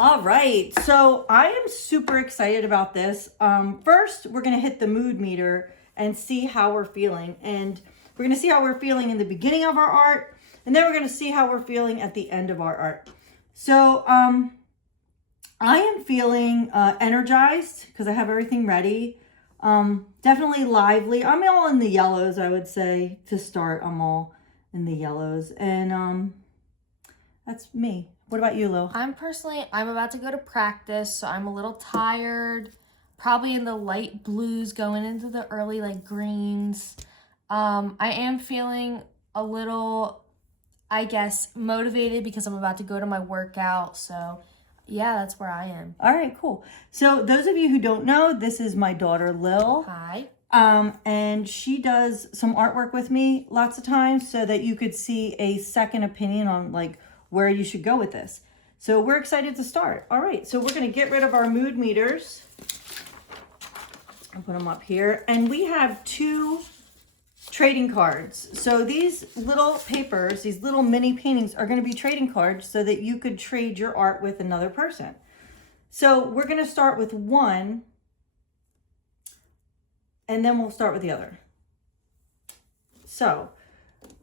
All right, so I am super excited about this. First, we're gonna hit the mood meter and see how we're feeling. And we're gonna see how we're feeling in the beginning of our art, and then we're gonna see how we're feeling at the end of our art. So I am feeling energized because I have everything ready. Definitely lively. I'm all in the yellows, I would say, to start. I'm all in the yellows. And that's me. What about you, Lil? I'm about to go to practice, so I'm a little tired. Probably in the light blues going into the early like greens. I am feeling a little, I guess, motivated because I'm about to go to my workout. So yeah, that's where I am. All right, cool. So those of you who don't know, this is my daughter, Lil. Hi. And she does some artwork with me lots of times so that you could see a second opinion on like where you should go with this. So we're excited to start. All right, so we're gonna get rid of our mood meters. I'll put them up here. And we have 2 trading cards. So these little papers, these little mini paintings are gonna be trading cards so that you could trade your art with another person. So we're gonna start with one, and then we'll start with the other. So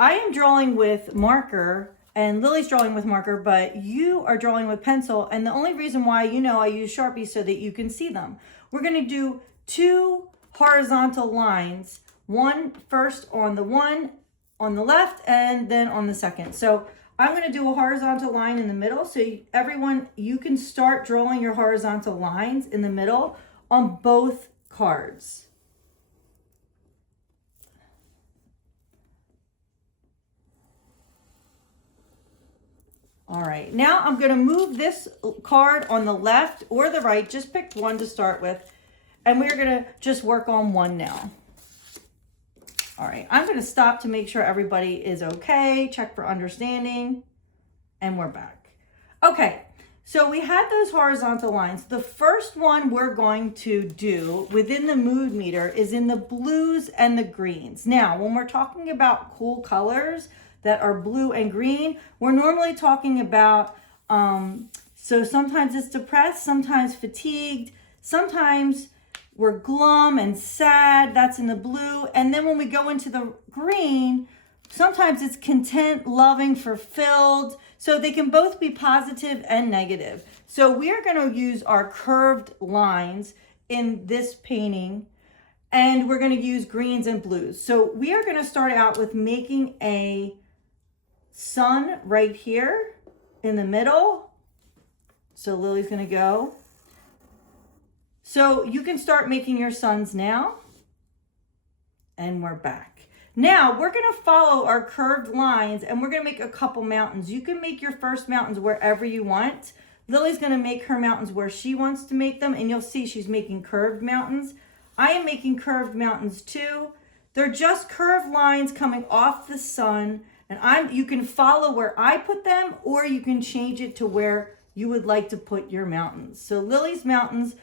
I am drawing with marker, and Lily's drawing with marker, but you are drawing with pencil. And the only reason why, I use Sharpie so that you can see them. We're gonna do 2 horizontal lines, one first on the one on the left and then on the second. So I'm gonna do a horizontal line in the middle. So everyone, you can start drawing your horizontal lines in the middle on both cards. All right, now I'm gonna move this card on the left or the right, just pick one to start with, and we're gonna just work on one now. All right, I'm gonna stop to make sure everybody is okay, check for understanding, and we're back. Okay, so we had those horizontal lines. The first one we're going to do within the mood meter is in the blues and the greens. Now, when we're talking about cool colors that are blue and green, we're normally talking about, so sometimes it's depressed, sometimes fatigued, sometimes we're glum and sad, that's in the blue. And then when we go into the green, sometimes it's content, loving, fulfilled. So they can both be positive and negative. So we are gonna use our curved lines in this painting, and we're gonna use greens and blues. So we are gonna start out with making a sun right here in the middle. So Lily's gonna go. So you can start making your suns now. And we're back. Now we're gonna follow our curved lines and we're gonna make a couple mountains. You can make your first mountains wherever you want. Lily's gonna make her mountains where she wants to make them, and you'll see she's making curved mountains. I am making curved mountains too. They're just curved lines coming off the sun. And you can follow where I put them, or you can change it to where you would like to put your mountains. So Lily's mountains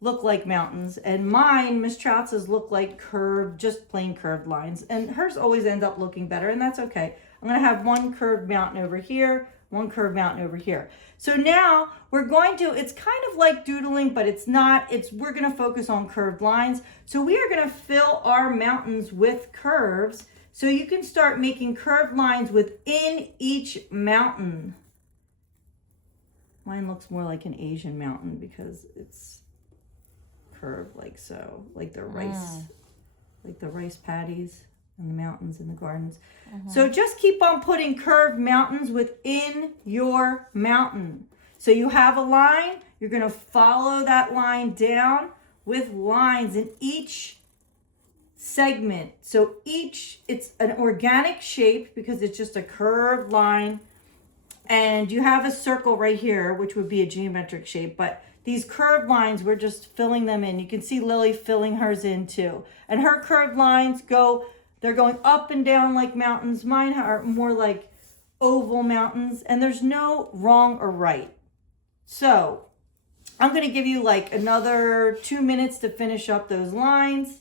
look like mountains, and mine, Miss Troutz's, look like curved, just plain curved lines. And hers always end up looking better, and that's okay. I'm gonna have one curved mountain over here, one curved mountain over here. So now we're going to, it's kind of like doodling, but it's not. We're gonna focus on curved lines. So we are gonna fill our mountains with curves. So you can start making curved lines within each mountain. Mine looks more like an Asian mountain because it's curved like so, like the rice paddies and the mountains in the gardens. So just keep on putting curved mountains within your mountain. So you have a line, you're gonna follow that line down with lines in each segment. So it's an organic shape because it's just a curved line, and you have a circle right here, which would be a geometric shape, but these curved lines, we're just filling them in. You can see Lily filling hers in too. And her curved lines they're going up and down like mountains. Mine are more like oval mountains, and there's no wrong or right. So I'm going to give you like another 2 minutes to finish up those lines.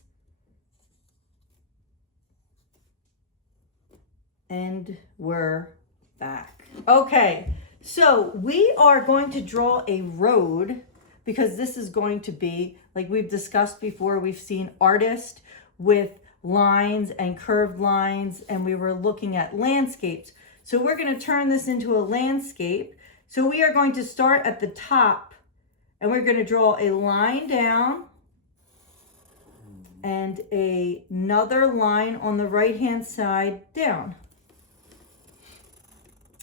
And we're back. Okay, So we are going to draw a road because this is going to be, like we've discussed before, we've seen artists with lines and curved lines, and we were looking at landscapes. So we're going to turn this into a landscape. So we are going to start at the top, and we're going to draw a line down and another line on the right-hand side down.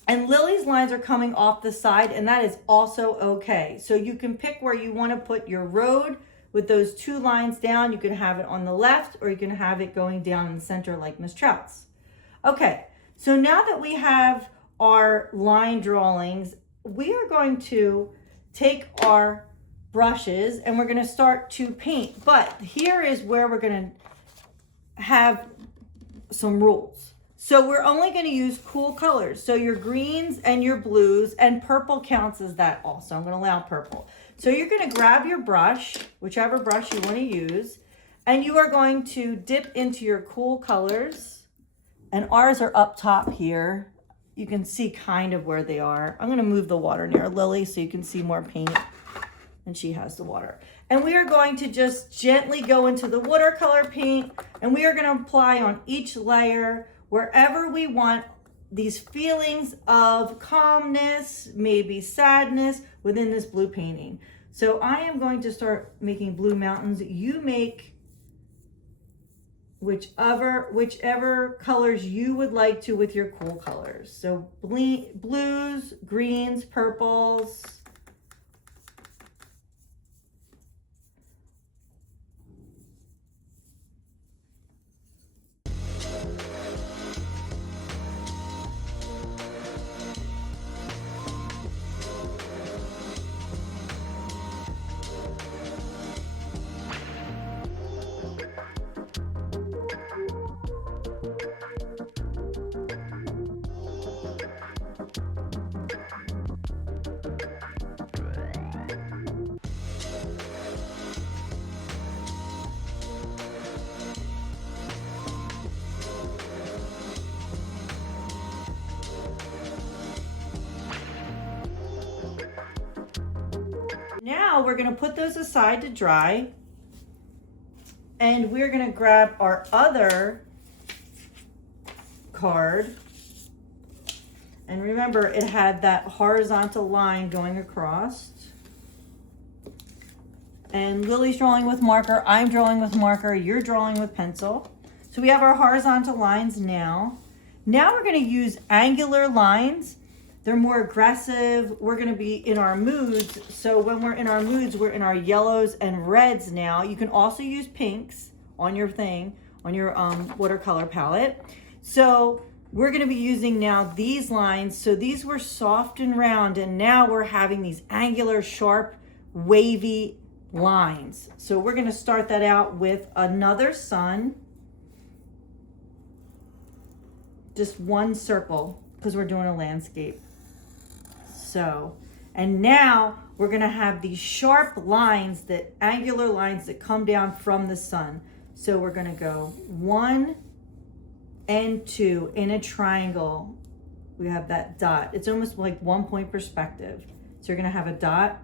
And Lily's lines are coming off the side, and that is also okay. So you can pick where you want to put your road with those two lines down. You can have it on the left, or you can have it going down in the center like Miss Trout's. Okay, so now that we have our line drawings, we are going to take our brushes and we're going to start to paint. But here is where we're going to have some rules. So we're only going to use cool colors. So your greens and your blues, and purple counts as that also. I'm going to allow purple. So you're going to grab your brush, whichever brush you want to use, and you are going to dip into your cool colors. And ours are up top here. You can see kind of where they are. I'm going to move the water near Lily so you can see more paint. And she has the water. And we are going to just gently go into the watercolor paint, and we are going to apply on each layer wherever we want these feelings of calmness, maybe sadness within this blue painting. So I am going to start making blue mountains. You make whichever colors you would like to with your cool colors. So blues, greens, purples. Now we're going to put those aside to dry, and we're going to grab our other card. And remember, it had that horizontal line going across. And Lily's drawing with marker, I'm drawing with marker, you're drawing with pencil. So we have our horizontal lines now. Now we're going to use angular lines. They're more aggressive. We're going to be in our moods. So when we're in our moods, we're in our yellows and reds now. You can also use pinks on your thing, on your watercolor palette. So we're going to be using now these lines. So these were soft and round, and now we're having these angular, sharp, wavy lines. So we're going to start that out with another sun. Just one circle because we're doing a landscape. So, and now we're going to have these sharp lines, that angular lines that come down from the sun. So we're going to go 1 and 2 in a triangle. We have that dot. It's almost like 1 point perspective. So you're going to have a dot.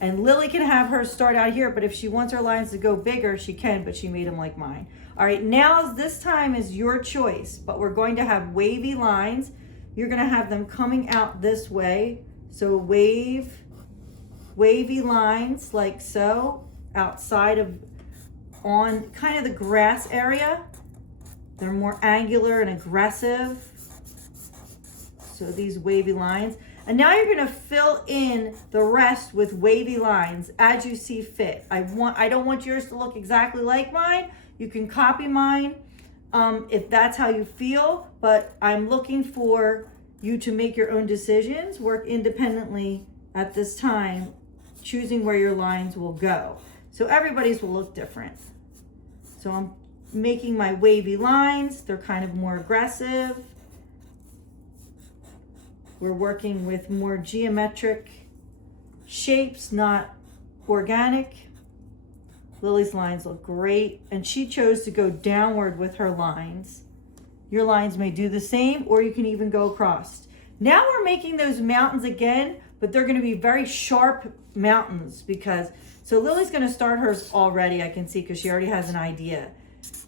And Lily can have hers start out here, but if she wants her lines to go bigger, she can, but she made them like mine. All right, now this time is your choice, but we're going to have wavy lines. You're going to have them coming out this way. So wavy lines like so, outside of, on kind of the grass area. They're more angular and aggressive. So these wavy lines. And now you're going to fill in the rest with wavy lines as you see fit. I don't want yours to look exactly like mine. You can copy mine if that's how you feel, but I'm looking for you to make your own decisions, work independently at this time, choosing where your lines will go. So everybody's will look different. So I'm making my wavy lines. They're kind of more aggressive. We're working with more geometric shapes, not organic. Lily's lines look great, and she chose to go downward with her lines. Your lines may do the same, or you can even go across. Now we're making those mountains again, but they're gonna be very sharp mountains because, so Lily's gonna start hers already, I can see, because she already has an idea.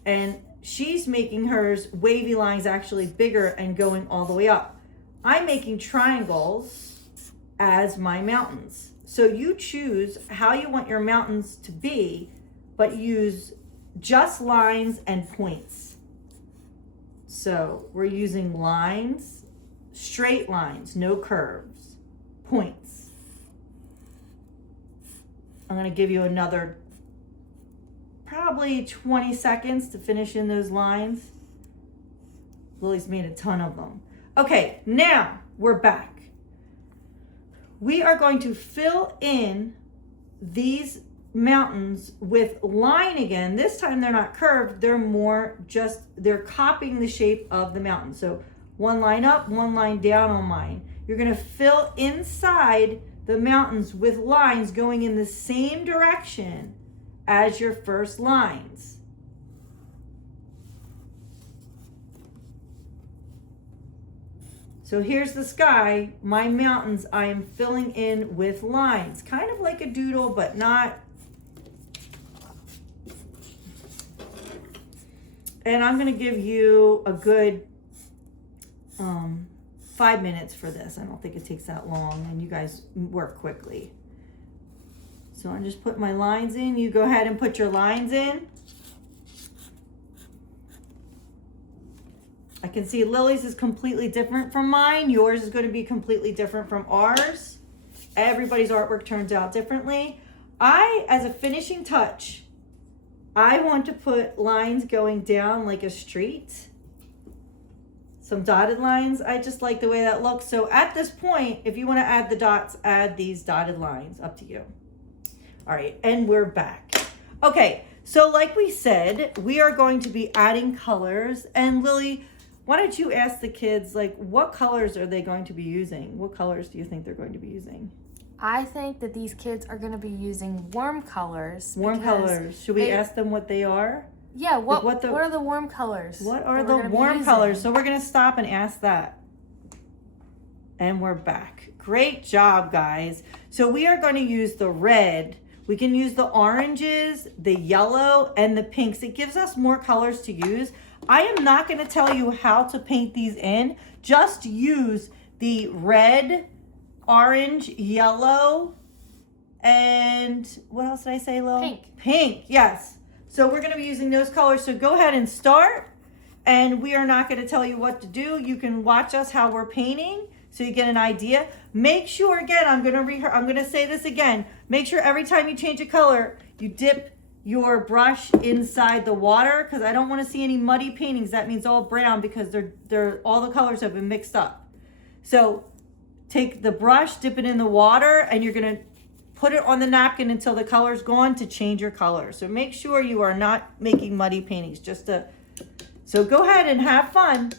And she's making hers wavy lines actually bigger and going all the way up. I'm making triangles as my mountains. So you choose how you want your mountains to be, but use just lines and points. So we're using lines, straight lines, no curves, points. I'm gonna give you another probably 20 seconds to finish in those lines. Lily's made a ton of them. Okay, now we're back. We are going to fill in these mountains with line again. This time they're not curved, they're more just, they're copying the shape of the mountain. So one line up, one line down on mine. You're gonna fill inside the mountains with lines going in the same direction as your first lines. So here's the sky. My mountains I am filling in with lines, kind of like a doodle, but not. And I'm gonna give you a good 5 minutes for this. I don't think it takes that long, and you guys work quickly. So I'm just putting my lines in. You go ahead and put your lines in. I can see Lily's is completely different from mine. Yours is going to be completely different from ours. Everybody's artwork turns out differently. As a finishing touch, I want to put lines going down like a street. Some dotted lines. I just like the way that looks. So at this point, if you want to add the dots, add these dotted lines. Up to you. All right, and we're back. Okay, so like we said, we are going to be adding colors. And Lily, why don't you ask the kids, like, what colors are they going to be using? What colors do you think they're going to be using? I think that these kids are going to be using warm colors. Warm colors. Should we ask them what they are? Yeah, what Like are the warm colors? What are the warm colors? So we're going to stop and ask that. And we're back. Great job, guys. So we are going to use the red. We can use the oranges, the yellow, and the pinks. It gives us more colors to use. I am not going to tell you how to paint these in. Just use the red, orange, yellow, and what else did I say, Lil? Pink. Pink, yes. So we're going to be using those colors. So go ahead and start. And we are not going to tell you what to do. You can watch us how we're painting so you get an idea. Make sure, again, I'm going to say this again. Make sure every time you change a color, you dip your brush inside the water, because I don't want to see any muddy paintings. That means all brown, because they're all the colors have been mixed up. So take the brush, dip it in the water, and you're going to put it on the napkin until the color's gone to change your color. So make sure you are not making muddy paintings. So go ahead and have fun.